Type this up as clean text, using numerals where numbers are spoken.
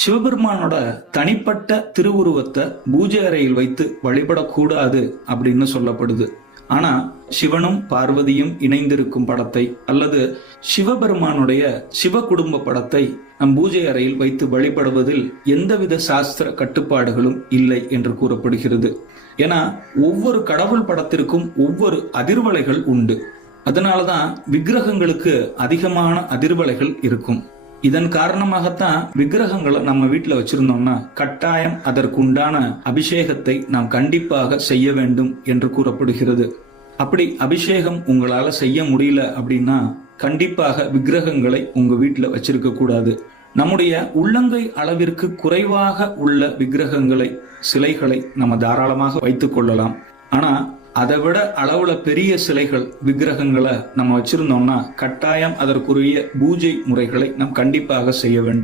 சிவபெருமானோட தனிப்பட்ட திருவுருவத்தை பூஜை அறையில் வைத்து வழிபடக்கூடாது அப்படின்னு சொல்லப்படுது. ஆனா சிவனும் பார்வதியும் இணைந்திருக்கும் படத்தை அல்லது சிவபெருமானுடைய சிவ குடும்ப படத்தை நம் பூஜை அறையில் வைத்து வழிபடுவதில் எந்தவித சாஸ்திர கட்டுப்பாடுகளும் இல்லை என்று கூறப்படுகிறது. ஏன்னா ஒவ்வொரு கடவுள் படத்திற்கும் ஒவ்வொரு அதிர்வலைகள் உண்டு. அதனாலதான் விக்கிரகங்களுக்கு அதிகமான அதிர்வலைகள் இருக்கும். இதன் காரணமாகத்தான் விக்கிரகங்களை நம்ம வீட்டுல வச்சிருந்தோம்னா கட்டாயம் அதற்குண்டான அபிஷேகத்தை நாம் கண்டிப்பாக செய்ய வேண்டும் என்று கூறப்படுகிறது. அப்படி அபிஷேகம் உங்களால செய்ய முடியல அப்படின்னா கண்டிப்பாக விக்கிரகங்களை உங்க வீட்டுல வச்சிருக்க கூடாது. நம்முடைய உள்ளங்கை அளவிற்கு குறைவாக உள்ள விக்கிரகங்களை, சிலைகளை நம்ம தாராளமாக வைத்துக் கொள்ளலாம். ஆனா அதை விட அளவுல பெரிய சிலைகள், விக்கிரகங்களை நம்ம வச்சிருந்தோம்னா கட்டாயம் அதற்குரிய பூஜை முறைகளை நாம் கண்டிப்பாக செய்ய வேண்டும்.